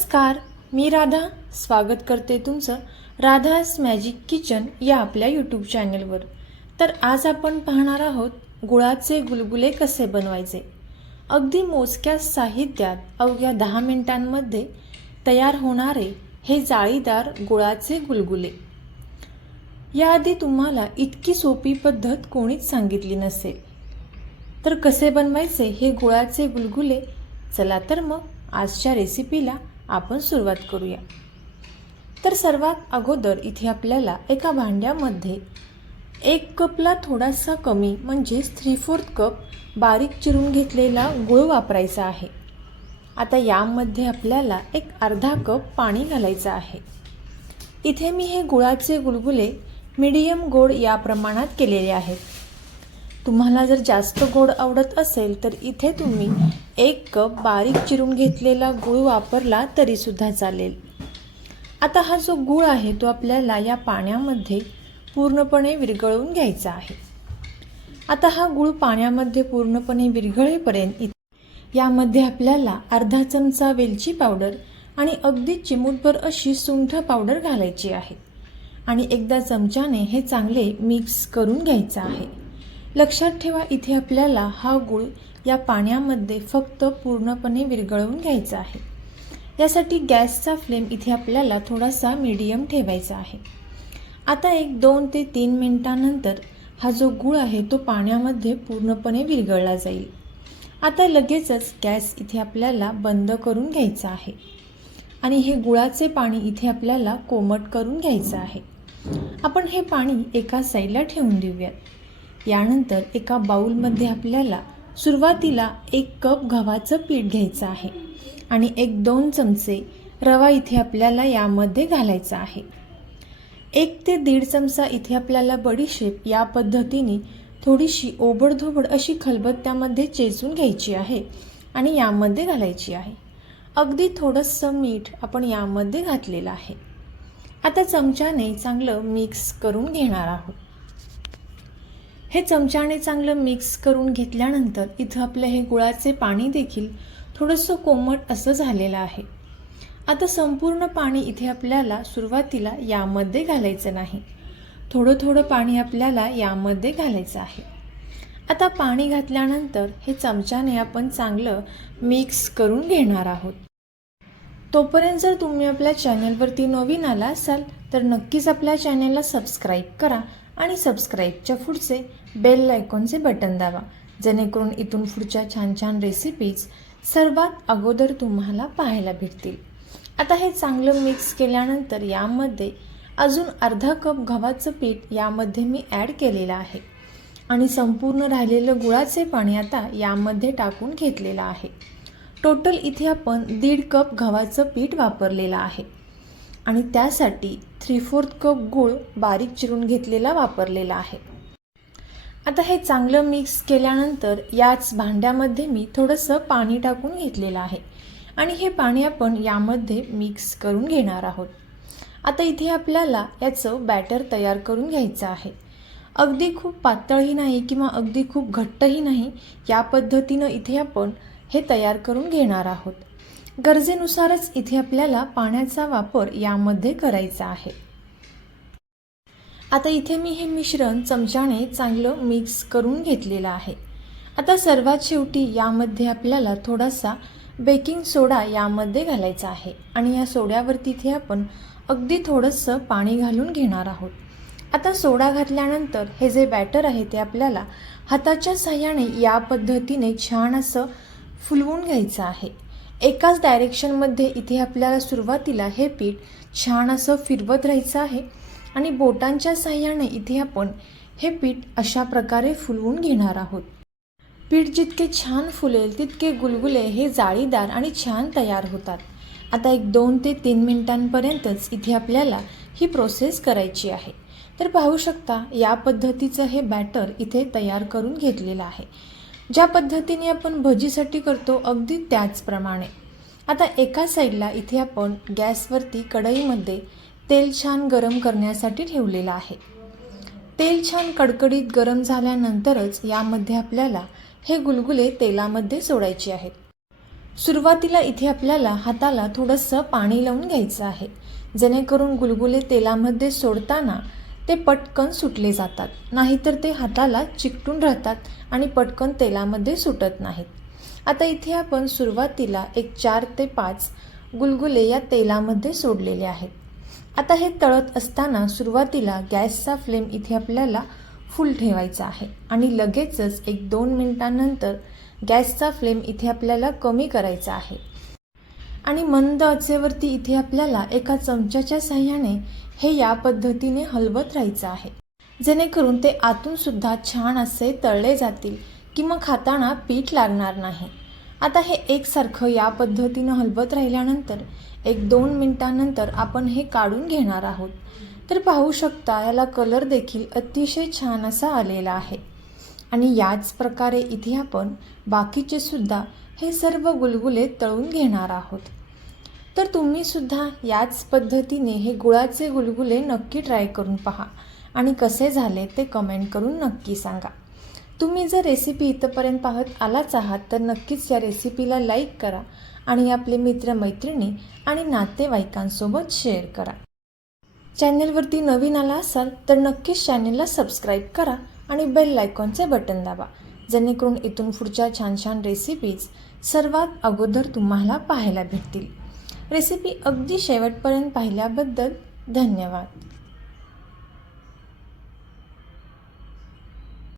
नमस्कार, मी राधा स्वागत करते तुमचं राधास मॅजिक किचन या आपल्या यूट्यूब चॅनलवर। तर आज आपण पाहणार आहोत गुळाचे गुलगुले कसे बनवायचे। अगदी मोजक्या साहित्यात अवघ्या 10 मिनिटांमध्ये तयार होणारे हे जाळीदार गुळाचे गुलगुले। याआधी तुम्हाला इतकी सोपी पद्धत कोणीच सांगितली नसेल। तर कसे बनवायचे हे गुळाचे गुलगुले, चला तर मग आजच्या रेसिपीला आपण सुरुवात करूया। तर सर्वात अगोदर इथे आपल्याला एका भांड्यामध्ये 1 कपला थोडासा कमी म्हणजे 3/4 कप बारीक चिरून घेतलेला गूळ वापरायचा आहे। आता यामध्ये आपल्याला एक अर्धा कप पाणी घालायचं आहे। इथे मी हे गुळाचे गुलगुले मीडियम गोड या प्रमाणात केलेले आहेत। तुम्हाला जर जास्त गोड आवडत असेल तर इथे तुम्ही 1 कप बारीक चिरून घेतलेला गूळ वापरला तरी सुद्धा चालेल। आता हा जो गूळ आहे तो आपल्याला या पाण्यामध्ये पूर्णपणे विरघळवून घ्यायचा आहे। आता हा गूळ पाण्यामध्ये पूर्णपणे विरघळेपर्यंत यामध्ये आपल्याला अर्धा चमचा वेलची पावडर आणि अगदी चिमूटभर अशी सुंठ पावडर घालायची आहे आणि एकदा चमच्याने हे चांगले मिक्स करून घ्यायचं आहे। लक्षात ठेवा, इथे आपल्याला हा गूळ या पाण्यामध्ये फक्त पूर्णपणे विरघळवून घ्यायचा आहे। यासाठी गॅसचा फ्लेम इथे आपल्याला थोडासा मीडियम ठेवायचा आहे। आता 2 ते 3 मिनिटांनंतर हा जो गूळ आहे तो पाण्यामध्ये पूर्णपणे विरघळला जाईल। आता लगेचच गॅस इथे आपल्याला बंद करून घ्यायचा आहे आणि हे गुळाचे पाणी इथे आपल्याला कोमट करून घ्यायचं आहे। आपण हे पाणी एका साईडला ठेवून देऊयात। यानंतर एका बाउलमध्ये आपल्याला सुरुवातीला 1 कप गव्हाचं पीठ घ्यायचं आहे आणि 1-2 चमचे रवा इथे आपल्याला यामध्ये घालायचा आहे। 1 ते 1.5 चमचा इथे आपल्याला बडीशेप या पद्धतीने थोडीशी ओबडधोबड अशी खलबत्त्यामध्ये चेचून घ्यायची आहे आणि यामध्ये घालायची आहे। अगदी थोडंसं मीठ आपण यामध्ये घातलेलं आहे। आता चमच्याने चांगलं मिक्स करून घेणार आहोत। हे चमच्याने चांगलं मिक्स करून घेतल्यानंतर इथं आपलं हे गुळाचे पाणी देखील थोडंसं कोमट असं झालेलं आहे। आता संपूर्ण पाणी इथे आपल्याला सुरुवातीला यामध्ये घालायचं नाही, थोडं थोडं पाणी आपल्याला यामध्ये घालायचं आहे। आता पाणी घातल्यानंतर हे चमच्याने आपण चांगलं मिक्स करून घेणार आहोत। तोपर्यंत जर तुम्ही आपल्या चॅनलवरती नवीन आला असाल तर नक्कीच आपल्या चॅनलला सबस्क्राईब करा आणि सबस्क्राईबच्या पुढचे बेल आयकॉनचे बटन दाबा, जेणेकरून इथून पुढच्या छान छान रेसिपीज सर्वात अगोदर तुम्हाला पाहायला भेटतील। आता हे चांगलं मिक्स केल्यानंतर यामध्ये अजून अर्धा कप गव्हाचं पीठ यामध्ये मी ॲड केलेलं आहे आणि संपूर्ण राहिलेलं गुळाचे पाणी आता यामध्ये टाकून घेतलेलं आहे। टोटल इथे आपण 1.5 कप गव्हाचं पीठ वापरलेलं आहे आणि त्यासाठी 3/4 कप गूळ बारीक चिरून घेतलेला वापरलेला आहे। आता हे चांगलं मिक्स केल्यानंतर याच भांड्यामध्ये मी थोडंसं पाणी टाकून घेतलेलं आहे आणि हे पाणी आपण यामध्ये मिक्स करून घेणार आहोत। आता इथे आपल्याला याचं बॅटर तयार करून घ्यायचं आहे। अगदी खूप पातळही नाही किंवा अगदी खूप घट्टही नाही, या पद्धतीनं इथे आपण हे तयार करून घेणार आहोत। गरजेनुसारच इथे आपल्याला पाण्याचा वापर यामध्ये करायचा आहे। आता इथे मी हे मिश्रण चमच्याने चांगलं मिक्स करून घेतलेलं आहे। आता सर्वात शेवटी यामध्ये आपल्याला थोडासा बेकिंग सोडा यामध्ये घालायचा आहे आणि या सोड्यावरती इथे आपण अगदी थोडंसं पाणी घालून घेणार आहोत। आता सोडा घातल्यानंतर हे जे बॅटर आहे ते आपल्याला हाताच्या साहाय्याने या पद्धतीने छान असं फुलवून घ्यायचं आहे। एकाच डायरेक्शनमध्ये इथे आपल्याला सुरुवातीला हे पीठ छान असं फिरवत राहायचं आहे आणि बोटांच्या साहाय्याने इथे आपण हे पीठ अशा प्रकारे फुलवून घेणार आहोत। पीठ जितके छान फुलेल तितके गुलगुले हे जाळीदार आणि छान तयार होतात। आता 2 ते 3 मिनिटांपर्यंतच इथे आपल्याला ही प्रोसेस करायची आहे। तर पाहू शकता या पद्धतीचं हे बॅटर इथे तयार करून घेतलेलं आहे। ज्या पद्धतीने आपण भजीसाठी करतो अगदी त्याचप्रमाणे। आता एका साईडला इथे आपण गॅसवरती कढईमध्ये तेल छान गरम करण्यासाठी ठेवलेलं आहे। तेल छान कडकडीत गरम झाल्यानंतरच यामध्ये आपल्याला हे गुलगुले तेलामध्ये सोडायचे आहेत। सुरुवातीला इथे आपल्याला हाताला थोडंसं पाणी लावून घ्यायचं आहे, जेणेकरून गुलगुले तेलामध्ये सोडताना ते पटकन सुटले जातात, नाहीतर ते हाताला चिकटून राहतात आणि पटकन तेलामध्ये सुटत नाहीत. आता इथे आपण सुरुवातीला एक 4 ते 5 गुलगुले या तेलामध्ये सोडलेले आहेत. आता हे तळत असताना सुरुवातीला गॅसचा फ्लेम इथे आपल्याला फुल ठेवायचा आहे आणि लगेचच 1-2 मिनिटांनंतर गॅसचा फ्लेम इथे आपल्याला कमी करायचा आहे आणि मंद आचेवरती इथे आपल्याला एका चमच्याच्या साहाय्याने हे या पद्धतीने हलवत राहायचं आहे, जेणेकरून ते आतून सुद्धा छान असे तळले जातील किंवा खाताना पीठ लागणार नाही. आता हे एकसारखं या पद्धतीनं हलवत राहिल्यानंतर 1-2 मिनिटांनंतर आपण हे काढून घेणार आहोत. तर पाहू शकता याला कलर देखील अतिशय छान असा आलेला आहे आणि याच प्रकारे इथे आपण बाकीचे सुद्धा हे सर्व गुलगुले तळून घेणार आहोत. तर तुम्ही सुद्धा याच पद्धतीने हे गुळाचे गुलगुले नक्की ट्राय करून पहा आणि कसे झाले ते कमेंट करून नक्की सांगा. तुम्ही जर रेसिपी इथंपर्यंत पाहत आलाच आहात तर नक्कीच या रेसिपीला लाईक करा आणि आपले मित्रमैत्रिणी आणि नातेवाईकांसोबत शेअर करा. चॅनेलवरती नवीन आला असाल तर नक्कीच चॅनेलला सबस्क्राईब करा आणि बेल आयकॉनचे बटन दाबा, जेणेकरून इथून पुढच्या छान छान रेसिपीज सर्वात अगोदर तुम्हाला पाहायला भेटतील. रेसिपी अगदी शेवटपर्यंत पाहिल्याबद्दल धन्यवाद.